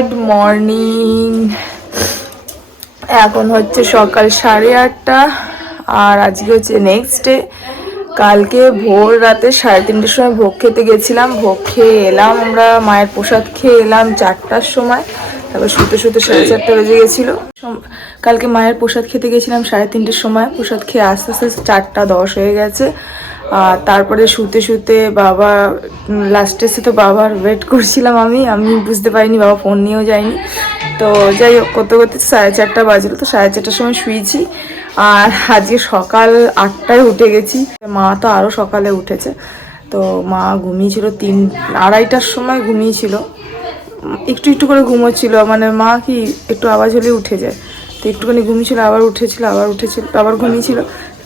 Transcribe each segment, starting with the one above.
Good morning. এখন হচ্ছে সকাল 8:30 আর আজকে হচ্ছে নেক্সট ডে। কালকে ভোর রাতে 3:30টার সময় ভোগ খেতে গেছিলাম। ভোগ খেয়ে এলাম, আমরা মায়ের প্রসাদ খেয়ে এলাম 4টার সময়। তারপর শুতে 4:30 বেজে গেছিলো। কালকে মায়ের প্রসাদ খেতে গেছিলাম 3:30টার সময়। প্রসাদ খেয়ে আস্তে আস্তে 4:10 হয়ে গেছে। আর তারপরে শুতে বাবা লাস্টে এসে তো বাবার ওয়েট করছিলাম। আমি বুঝতে পারিনি, বাবা ফোন নিয়েও যায়নি। তো যাই হোক করতে করতে 4:30 বাজলো। তো 4:30টার সময় শুয়েছি। আর আজকে সকাল 8টায় উঠে গেছি। মা তো আরও সকালে উঠেছে। তো মা ঘুমিয়েছিল 2:30টার সময় ঘুমিয়েছিল। একটু একটু করে ঘুমোচ্ছিল, মানে মা কি একটু আওয়াজ হলে উঠে যায়। তো একটুখানি ঘুমিয়েছিল, আবার উঠেছিল, আবার ঘুমিয়েছিল।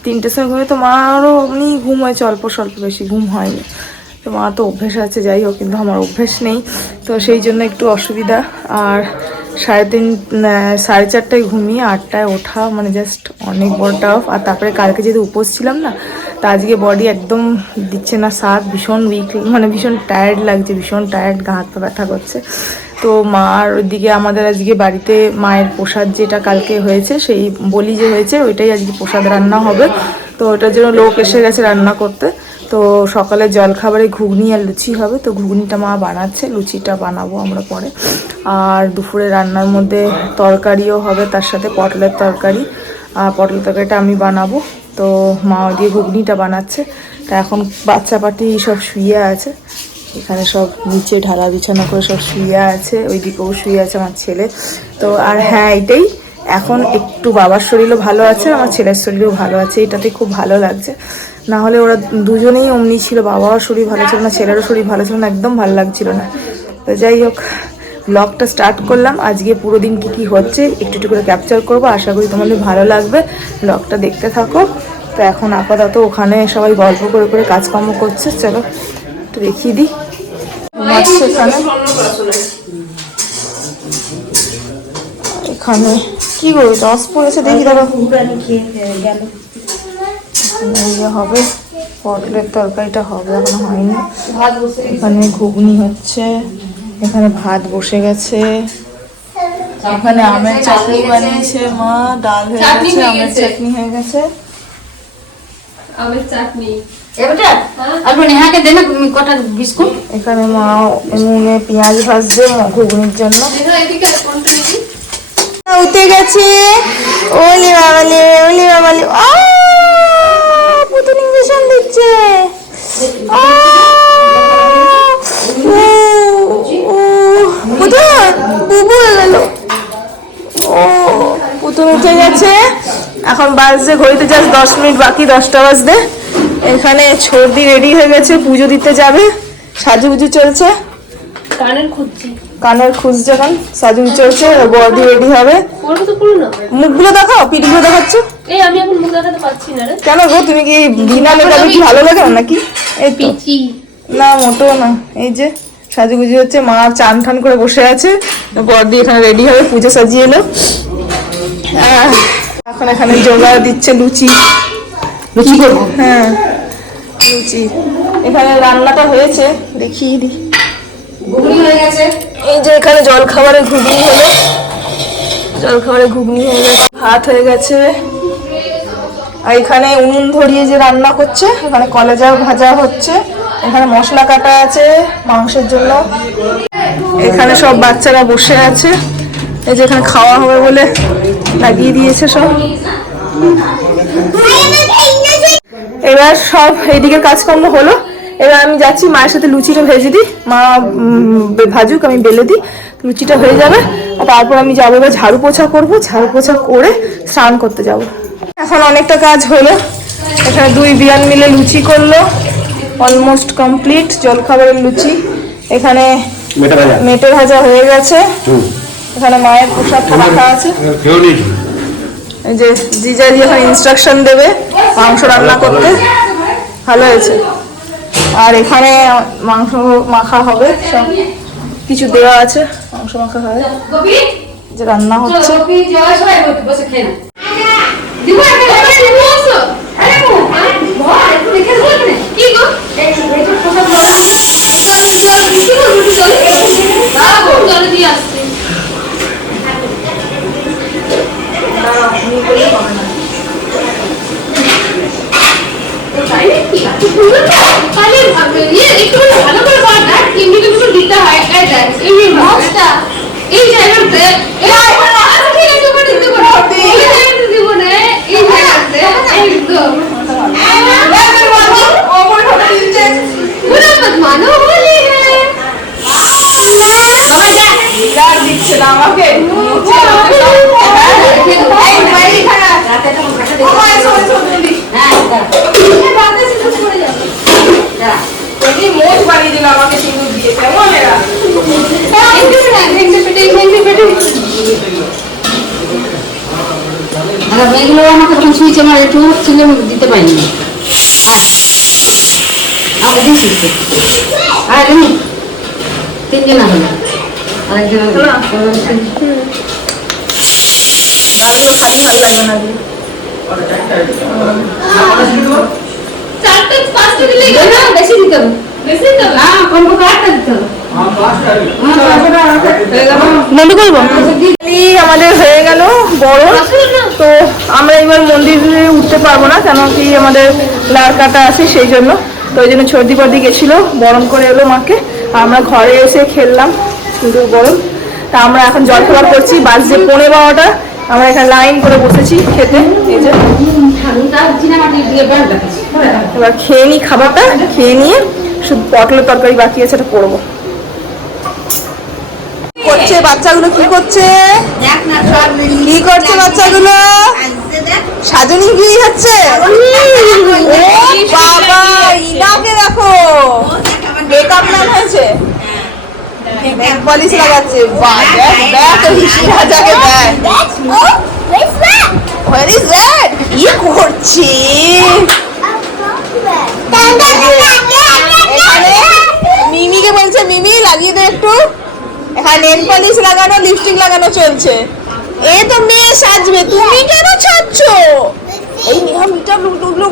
3টের সময় ঘুমিয়ে তো মা আরও এমনি ঘুম হয়েছে, অল্প স্বল্প, বেশি ঘুম হয়নি। তো মা তো অভ্যেস আছে, যাই হোক, কিন্তু আমার অভ্যেস নেই। তো সেই জন্য একটু অসুবিধা। আর 4:30টায় ঘুমিয়ে 8টায় ওঠা মানে জাস্ট অনেক বড় টাফ। আর তারপরে কালকে যেহেতু উপোস ছিলাম না, তো আজকে বডি একদম দিচ্ছে না সাথ, ভীষণ উইক, মানে ভীষণ টায়ার্ড লাগছে, ভীষণ টায়ার্ড, গা হাত পা ব্যথা করছে। তো মার ওইদিকে আমাদের আজকে বাড়িতে মায়ের প্রসাদ যেটা কালকে হয়েছে, সেই বলি যে হয়েছে, ওইটাই আজকে প্রসাদ রান্না হবে। তো ওটার জন্য লোক এসে গেছে রান্না করতে। তো সকালে জলখাবারে ঘুগনি আর লুচি হবে। তো ঘুগনিটা মা বানাচ্ছে, লুচিটা বানাবো আমরা পরে। আর দুপুরে রান্নার মধ্যে তরকারিও হবে, তার সাথে পটলের তরকারি। আর পটলের তরকারিটা আমি বানাবো। তো মা দিয়ে ঘুগনিটা বানাচ্ছে। তা এখন বাচ্চা পাটি সব শুয়ে আছে, এখানে সব নিচে ঢালা বিছানা করে সব শুয়ে আছে, ওইদিকেও শুয়ে আছে আমার ছেলে। তো আর হ্যাঁ, এটাই এখন একটু বাবার শরীরও ভালো আছে, আমার ছেলের শরীরও ভালো আছে, এটাতে খুব ভালো লাগছে। না হলে ওরা দুজনেই অমনি ছিল, বাবারও শরীর ভালো ছিল না, ছেলেরও শরীর ভালো ছিল না, একদম ভালো লাগছিল না। তো যাই হোক, ব্লগটা স্টার্ট করলাম। আজকে পুরো দিন কী কী হচ্ছে একটু একটু করে ক্যাপচার করবো, আশা করি তোমাদের ভালো লাগবে। ব্লগটা দেখতে থাকো। তো এখন আপাতত ওখানে সবাই গল্প করে করে কাজকর্ম করছে, চলো একটু দেখিয়ে দিই। এখানে কি গো রস পড়েছে, দেখি দাঁড়া। হবে পটলের তরকারিটা হবে, এখনো হয়নি। এখানে ঘুগনি হচ্ছে, এখানে ভাত বসে গেছে, এখানে আমের চাটনি বানিয়েছে মা, ডাল হয়ে গেছে, আমের চাটনি হয়ে গেছে, আমের চাটনি। এখানে মা উনুনে পেঁয়াজ ভাজছে ঘুগনির জন্য। উঠে গেছে, ওলি বাবালি, ওলি বাবালি, পুতুল ইঞ্জেকশন দিচ্ছে। পুতুল বুবু হয়ে গেল। ও পুতুল উঠে গেছে। এখন বাজছে ঘড়িতে জাস্ট 10 মিনিট বাকি, 10টা বাজতে। এখানে সর্দি রেডি হয়ে গেছে, পুজো দিতে যাবে, সাজুগুজু চলছে। কানের খুঁজছে, এখন সাজুগুজু চলছে, বডি রেডি হবে। মুখগুলো দেখাও, পিঠগুলো দেখাচ্ছ। কেন গো, তুমি কি বিনা মেকআপে কি ভালো লাগে না নাকি? এই তো না, মোটেও না। এই যে সাজুগুজু হচ্ছে, মা চান ঠান করে বসে আছে, বড়দি এখানে রেডি হবে, পুজো সাজিয়ে এলো। এখন এখানে জোগাড় দিচ্ছে লুচি করবো। হ্যাঁ লুচি, এখানে রান্নাটা হয়েছে, দেখিয়ে দিই। ঘুগনি হয়ে গেছে, এই যে এখানে জলখাবারে ঘুগনি হলো, জলখাবারে ঘুগনি হয়ে গেছে, ভাত হয়ে গেছে। আর এখানে উনুন ধরিয়ে যে রান্না করছে, এখানে কলেজা ভাজা হচ্ছে, এখানে মশলা কাটা আছে মাংসের জন্য। এখানে সব বাচ্চারা বসে আছে, এই যে এখানে খাওয়া হবে বলে লাগিয়ে দিয়েছে সব। এবার সব এইদিকে কাজকর্ম হলো। এবার আমি যাচ্ছি মায়ের সাথে লুচিটা ভেজে দিই, মা ভাজুক, আমি বেলে দিই, লুচিটা হয়ে যাবে। আর তারপর আমি যাবো, এবার ঝাড়ু পোছা করবো, ঝাড়ু পোছা করে স্নান করতে যাব। এখন অনেকটা কাজ হলো, এখানে 2 বিয়ান মিলে লুচি করলো, অলমোস্ট কমপ্লিট জলখাবারের লুচি। এখানে মেটে ভাজা হয়ে গেছে, এখানে মায়ের প্রসাদ রাখা আছে। এই যে জিজাজি এখন ইনস্ট্রাকশন দেবে মাংস রান্না করতে, ভালো হয়েছে। আর এখানে মাংস মাখা হবে, সব কিছু দেওয়া আছে, মাংস মাখা হবে, যে রান্না হচ্ছে। এগুলো আমাকে তখন সুইচ আমার একটু ছিল দিতে পারিনি তিনজন হলো আরেকজন খালি ভালো লাগবে না বেশি দিতে হবে না কম কাটটা দিতে হবে আমাদের হয়ে গেল বড়। তো আমরা এবার মন্দিরে উঠতে পারবো না, কেন কি আমাদের লাড়কাটা আছে সেই জন্য। তো ওই জন্য সর্দি ফর্দি গেছিলো, গরম করে এলো মাকে। আমরা ঘরে এসে খেললাম কিন্তু গরম। তা আমরা এখন জলখাবার করছি, বাজছে 11:15। আমরা এখানে লাইন করে বসেছি খেতে। এই যে এবার খেয়ে নিই খাবারটা, খেয়ে নিয়ে শুধু পটলের তরকারি বাকি আছে, এটা করবো। করছে বাচ্চাগুলো, কি করছে কি করছে বাচ্চাগুলো? সাজনি কি হচ্ছে? বাবা ইনাকে দেখো, মেকআপ ম্যান হয়েছে, নেল পলিশ লাগাচ্ছে। কি করছে মিমিকে বলছে, মিমি লাগিয়ে দে একটু। এখানে নেল পলিশ লাগানো, লিপস্টিক লাগানো চলছে। এ তো মেয়ে সাজবে, তুমি কেন সাজছো? এই নেহা মিটা লুকলো,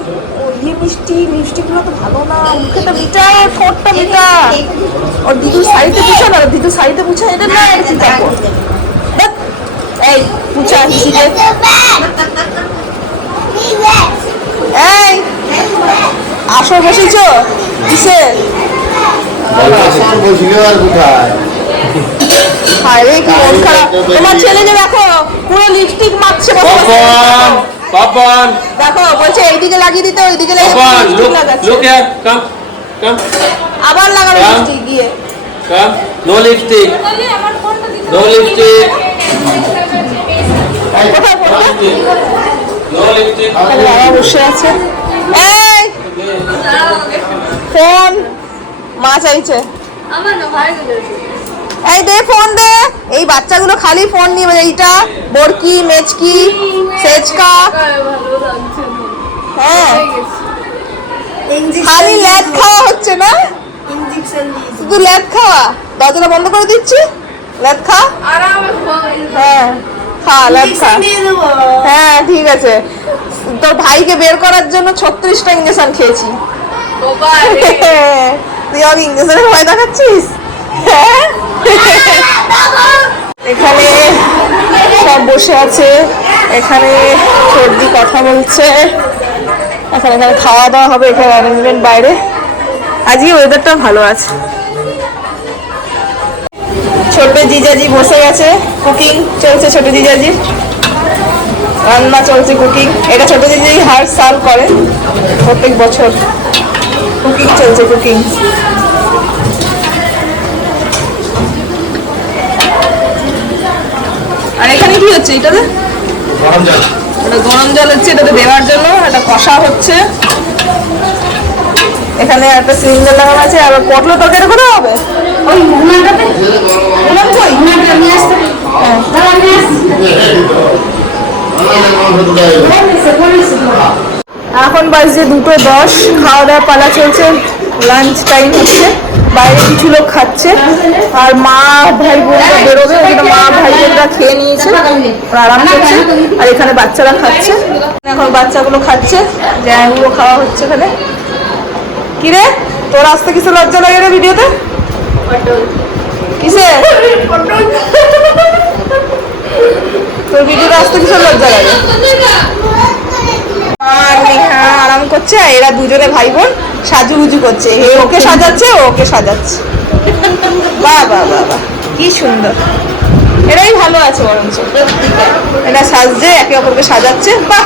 ইয়ে মিষ্টি মিষ্টিগুলো তো ভালো না, মুখেটা মিটা, ঠোঁটটা মিটা। ওর দিদুর শাড়িতে পুছা না, দিদুর শাড়িতে পুছা, এটা না কি দেখো। এই পুছা হিসিকে, এই আসর বসেছো কিসের? তোমার ছেলেকে দেখো পুরো লিপস্টিক মাখছে, দেখো বলছে এইদিকে লাগিয়ে দিতে, ওইদিকে আবার লাগানো লিপস্টিক দিয়ে। No lipstick, no lipstick, no lipstick. বসে আছে, এই ফোন মা চাইছে, এই দে ফোন দে। এই বাচ্চাগুলো খালি ফোন নিয়ে, এইটা বরকি মেচকি সেচকা, হ্যাঁ খালি ল্যাদ খাওয়া হচ্ছে না, শুধু ল্যাদ খাওয়া। দরজাটা বন্ধ করে দিচ্ছি, ল্যাদ খা। হ্যাঁ খা, ল্যাদ খা। হ্যাঁ ঠিক আছে, তোর ভাইকে বের করার জন্য 36টা ইঞ্জেকশন খেয়েছি। তুই আমাকে ইঞ্জেকশনের ভয় দেখাচ্ছিস? এখানে সব বসে আছে, এখানে সর্দি কথা বলছে, এখানে এখানে খাওয়া দাওয়া হবে। এখানে অ্যারেঞ্জমেন্ট বাইরে। আজকে ওয়েদারটা ভালো আছে। ছোট জিজাজি বসে গেছে, কুকিং চলছে ছোট জিজাজি, রান্না চলছে, কুকিং। এটা ছোট জিজাজি হার সাল করে প্রত্যেক বছর, কুকিং চলছে, কুকিং। আর এখানে কি হচ্ছে? এটাতে গরম জল, এটা গরম জল হচ্ছে, এটাতে দেওয়ার জন্য। এটা কষা হচ্ছে, এখানে একটা সিলিন্ডার লাগানো আছে। আর পটলের তরকারি করে হবে ওই উনানটাতে, উনান কই? উনানটা নিয়ে আসতে, এখন বাজছে 2:10। খাওয়া দাওয়া পালা চলছে, লাঞ্চ টাইম হচ্ছে। বাইরে কিছু লোক খাচ্ছে, আর মা ভাই বোনরা বেরোবে, ওখানে মা ভাই বোনরা খেয়ে নিয়েছে, ওরা আরাম করছে। আর এখানে বাচ্চারা খাচ্ছে, এখন বাচ্চাগুলো খাচ্ছে, জ্যাগুলো খাওয়া হচ্ছে এখানে। কিরে তোর আসতে কিছু লজ্জা লাগে রে ভিডিওতে? কিসে তোর ভিডিওতে আসতে কিছু লজ্জা লাগে? করছে, আর এরা দুজনে ভাই বোন সাজুগুজু করছে। এ ওকে সাজাচ্ছে, ও ওকে সাজাচ্ছে। বাহ বাহ বাহ বাহ, কি সুন্দর। এরাই ভালো আছে বরঞ্চ, এরা সাজছে, একে অপরকে সাজাচ্ছে। বাহ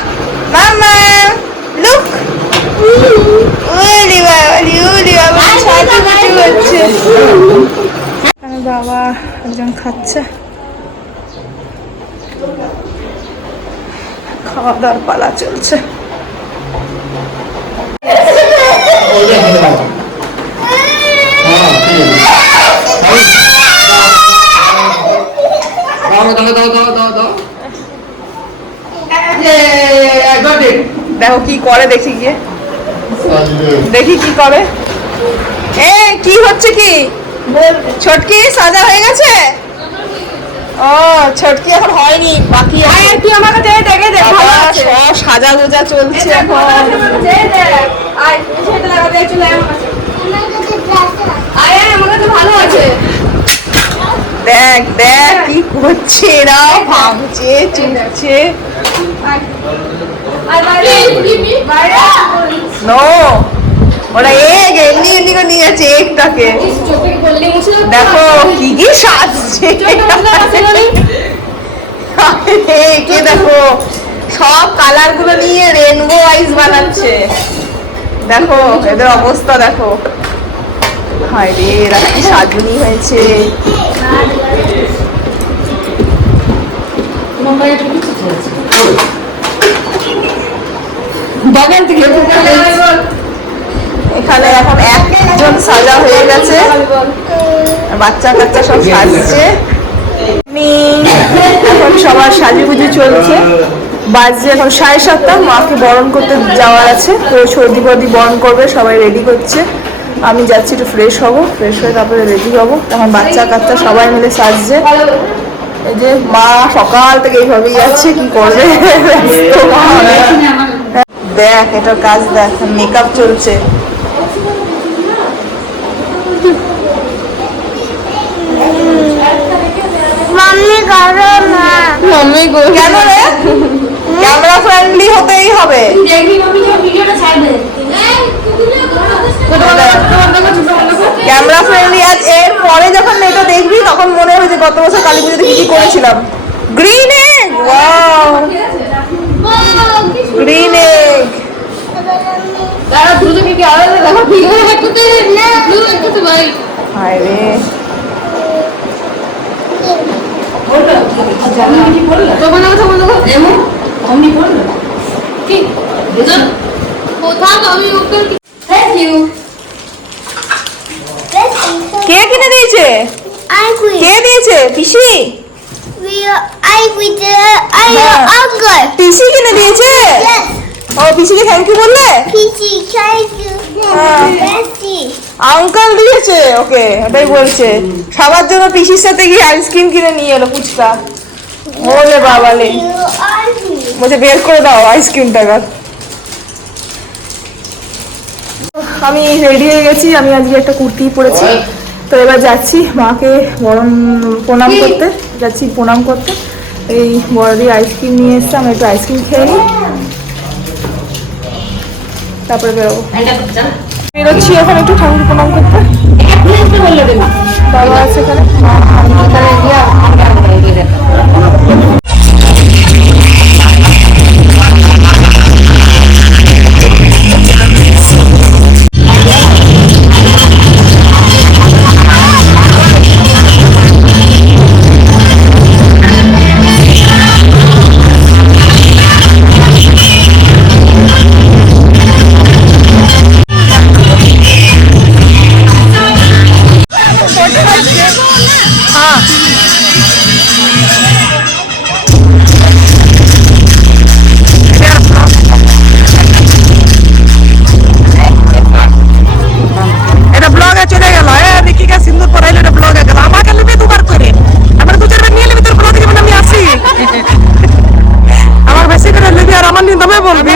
মামা লুক, ওলি বাবা ওলি বাবা, সাজুগুজু হচ্ছে। বাবা একজন খাচ্ছে, খাওয়া দাওয়ার পালা চলছে। দেখো কি করে, দেখি গিয়ে দেখি কি করে। এ কি হচ্ছে, কি ছোটকি সাজা হয়ে গেছে? ও ছোটকি এখন হয়নি, বাকি আছে। তুই আমাকে দেখে দেখ, ভালো আছে, সব সাজা গোজা চলছে এখন। ভালো আছে। দেখ দেখ কি করছে, এরা ভাবছে চুলছে। নো ওরা এগ এমনি এমনি করে নিয়ে যাচ্ছে এগটাকে। দেখো কি কি সাজছে, কে দেখো সব কালার গুলো নিয়ে রেনবো আইস বানাচ্ছে। দেখো এদের অবস্থা দেখো, হায় রে এরা কি সাজুনি হয়েছে। এখানে এখন একজন সাজা হয়ে গেছে, বাচ্চা কাচ্চা সব সাজছে। এখন সবার সাজুগুজু চলছে, বাজে এখন 7:30। মাকে বরণ করতে যাওয়ার আছে, তো সর্দি বর্দি বরণ করবে, সবাই রেডি করছে। আমি যাচ্ছি একটু ফ্রেশ হবো, ফ্রেশ হয়ে তারপরে রেডি হবো। তখন বাচ্চা কাচ্চা সবাই মিলে সাজছে। এই যে মা সকাল থেকে এইভাবেই যাচ্ছে, কি করবে। দেখ এটার কাজ দেখ, মেকআপ চলছে। মাম্মি করো না, মাম্মি কেন রে? ক্যামেরা ফ্রেন্ডলি হতেই হবে। ক্যামেরা ফ্রেন্ডলি আজ, এর পরে যখন এটা দেখবি তখন মনে হবে যে গত বছর কালী পুজোতে কি কি করেছিলাম। Green egg, wow green egg. দাঁড়া দ্রুত কি আলাদা দেখো, ভিডিও করতে না একটু ভাই। হায় রে তখন কথা বলতে এমন আমি বলবো কি বুঝো কোথাও আমি ওকে থ্যাংক ইউ। কে কিনে দিয়েছে? কে দিয়েছে? পিসি? uncle. পিসি কিনে দিয়েছে? Yes. ও পিসিকে থ্যাংক ইউ বললে? Pichi, thank you. Bestie. Uncle দিয়েছে ওকে, ওটাই বলছে। সবার জন্য পিসির সাথে গিয়ে আইসক্রিম কিনে নিয়ে এলো ফুচকা। ওলে বাবালে, You auntie. বলছে বের করে দাও আইসক্রিমটা। আমি রেডি হয়ে গেছি, আমি আজকে একটা কুর্তি পরেছি। তো এবার যাচ্ছি মাকে প্রণাম করতে, যাচ্ছি প্রণাম করতে। এই বড়দি আইসক্রিম নিয়ে এসছে, আমি একটু আইসক্রিম খেয়ে নিই, তারপরে বেরোবো। বেরোচ্ছি এখন একটু ঠাকুর প্রণাম করতে। বাবা আছে এখানে, বলবে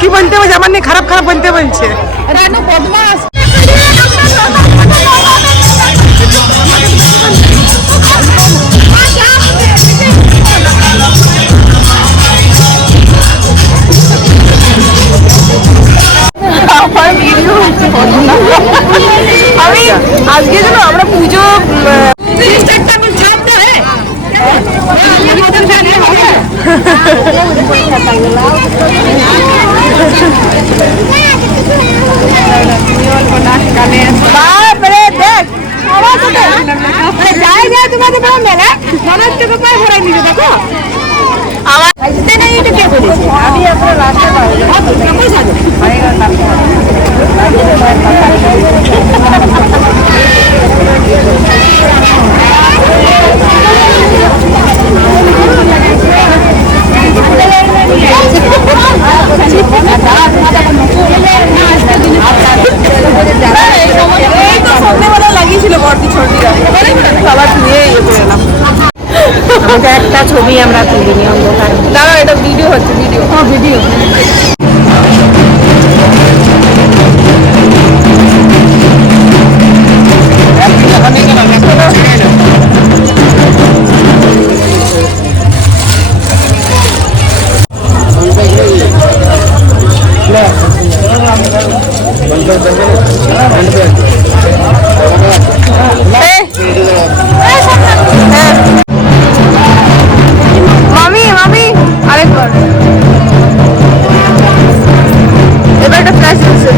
কি বলতে হবে, আমার নিয়ে খারাপ খারাপ বলতে বলছে। আমি আজকে জানো আমরা পুজো বাপরে দেখ জায়গা তোমাদের বড় মেলা মনে হচ্ছে তো পায়ে ভরাই নিবে দেখো আমার এটা কে করেছে আমি আপনার রাস্তা সন্ধ্যেবেলা লাগিয়েছিল বর্দি ছবিটা সবার নিয়ে ইয়ে করে এলাম একটা ছবি আমরা তুলিনি অন্ধকার দাঁড়াও এটা ভিডিও হচ্ছে ভিডিও ভিডিও মামি মামি আরেকবার এবার একটা ফ্ল্যাশ দিচ্ছে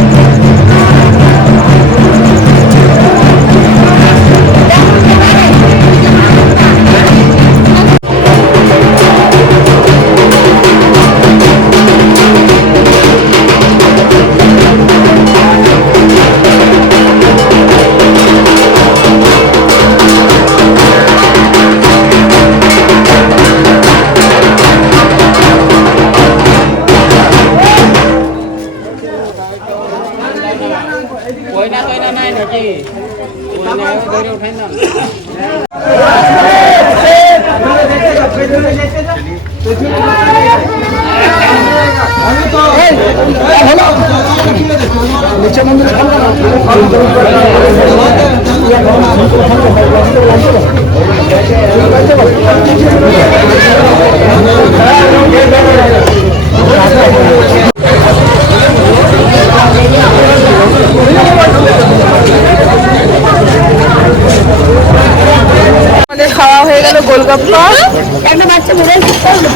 খাওয়া হয়ে গেল গোলগাপ্পা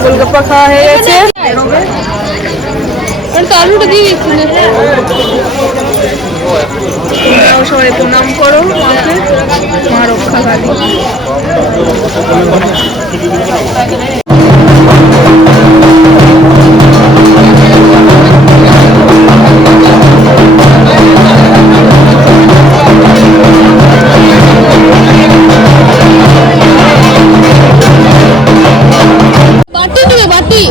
গোলগাপ্পা খাওয়া হয়ে গেছে আলুটা দিয়ে দিচ্ছি সবাই প্রণাম করো মাকে মা রক্ষা কালী বাটি দিবে বাটি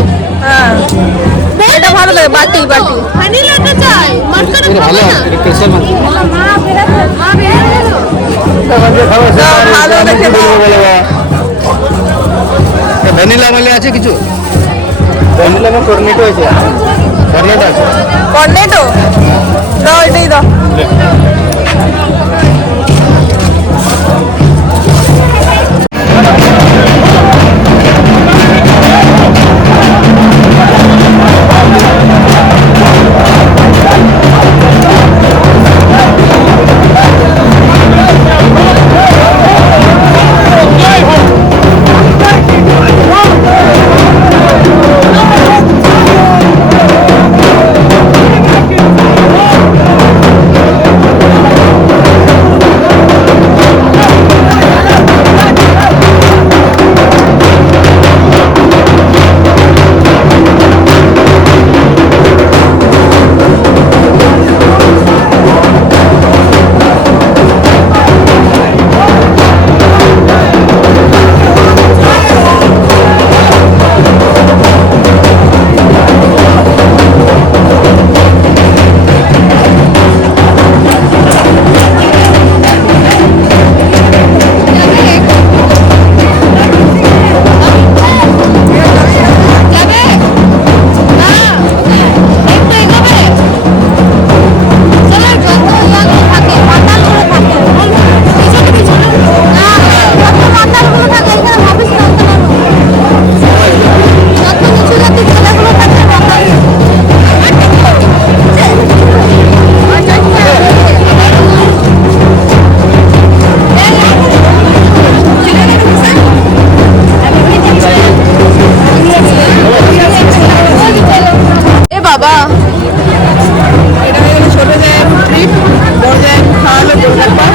হ্যাঁ এটা ভালো লাগে বাটি বাটি ভ্যানিলাটা চাই মাটকাটা খাবে না ভালো দেখে ভ্যানিলা মালে আছে কিছু ভ্যানিলা में কর্নেটো আছে কর্নেটো আছে কর্নেটো দাও এটাই দাও বাবা এটা হয়ে গেল ছোটো জায়গায় ট্রিপ, বড় জায়গায় খাওয়ালো গোলগাপ্পা,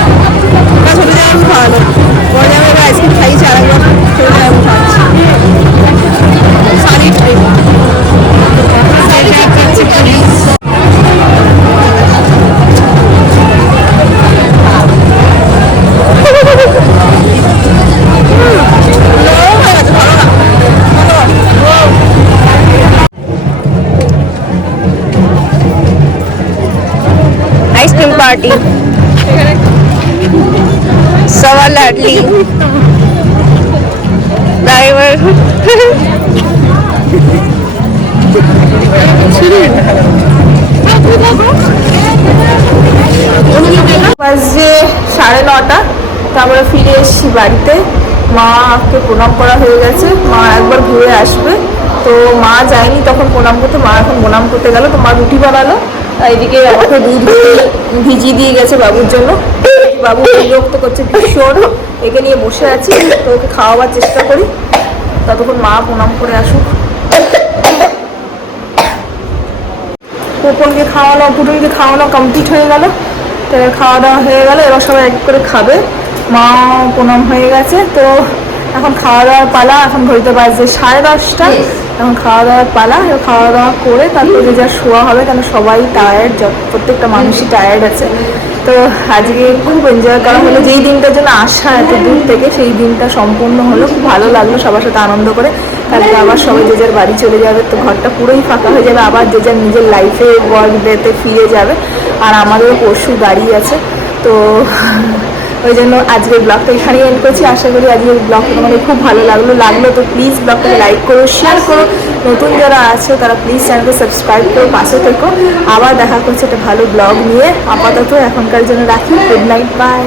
ওটা ছোটো জায়গায় খাওয়ালো, বড় জায়গায় এবার আইসক্রিম খাইয়েছি আরেকবার, ছোটো জায়গায় খাওয়াচ্ছি। শাড়ি ট্রিপ आइसक्रीम पार्टी सवा लाडली ड्राइवर বাজে 9:30, তো আমরা ফিরে এসেছি বাড়িতে। মাকে প্রণাম করা হয়ে গেছে, মা একবার ঘুরে আসবে, তো মা যায়নি তখন প্রণাম করতে, মা এখন প্রণাম করতে গেল। তো মা রুটি বানালো, এইদিকে আমাকে দুধ ভিজিয়ে দিয়ে গেছে বাবুর জন্য। বাবু বিরক্ত করছে ভীষণ, একে নিয়ে বসে আছি, তো ওকে খাওয়াবার চেষ্টা করি, ততক্ষণ মা প্রণাম করে আসুক। পুটুনকে খাওয়ানো কমপ্লিট হয়ে গেল, তো খাওয়া দাওয়া হয়ে গেল, এবার সবাই এক করে খাবে। মা প্রণাম হয়ে গেছে, তো এখন খাওয়া দাওয়ার পালা। এখন ঘড়িতে বাজছে 10:30, এখন খাওয়া দাওয়ার পালা। খাওয়া দাওয়া করে তারপরে যে যা শোয়া হবে, কেন সবাই টায়ার্ড, প্রত্যেকটা মানুষই টায়ার্ড আছে। তো আজকে খুব এনজয় করা হলো, যেই দিনটার জন্য আসা এত দূর থেকে, সেই দিনটা সম্পূর্ণ হলো। খুব ভালো লাগলো সবার সাথে আনন্দ করে। কালকে আবার সবাই যে যার বাড়ি চলে যাবে, তো ঘরটা পুরোই ফাঁকা হয়ে যাবে, আবার যে যার নিজের লাইফে ওয়ার্ক ডেতে ফিরে যাবে। আর আমাদেরও পরশু গাড়ি আছে, তো ওই জন্য আজকের ব্লগটা এখানেই এন্ড করছি। আশা করি আজকের ব্লগটা তোমাদের খুব ভালো লাগলো তো প্লিজ ব্লগটাকে লাইক করো, শেয়ার করো। নতুন যারা আছো তারা প্লিজ চ্যানেলকে সাবস্ক্রাইব করো, পাশে থেকো। আবার দেখা করছে একটা ভালো ব্লগ নিয়ে। আপাতত এখনকার জন্য রাখি, গুড নাইট, বাই।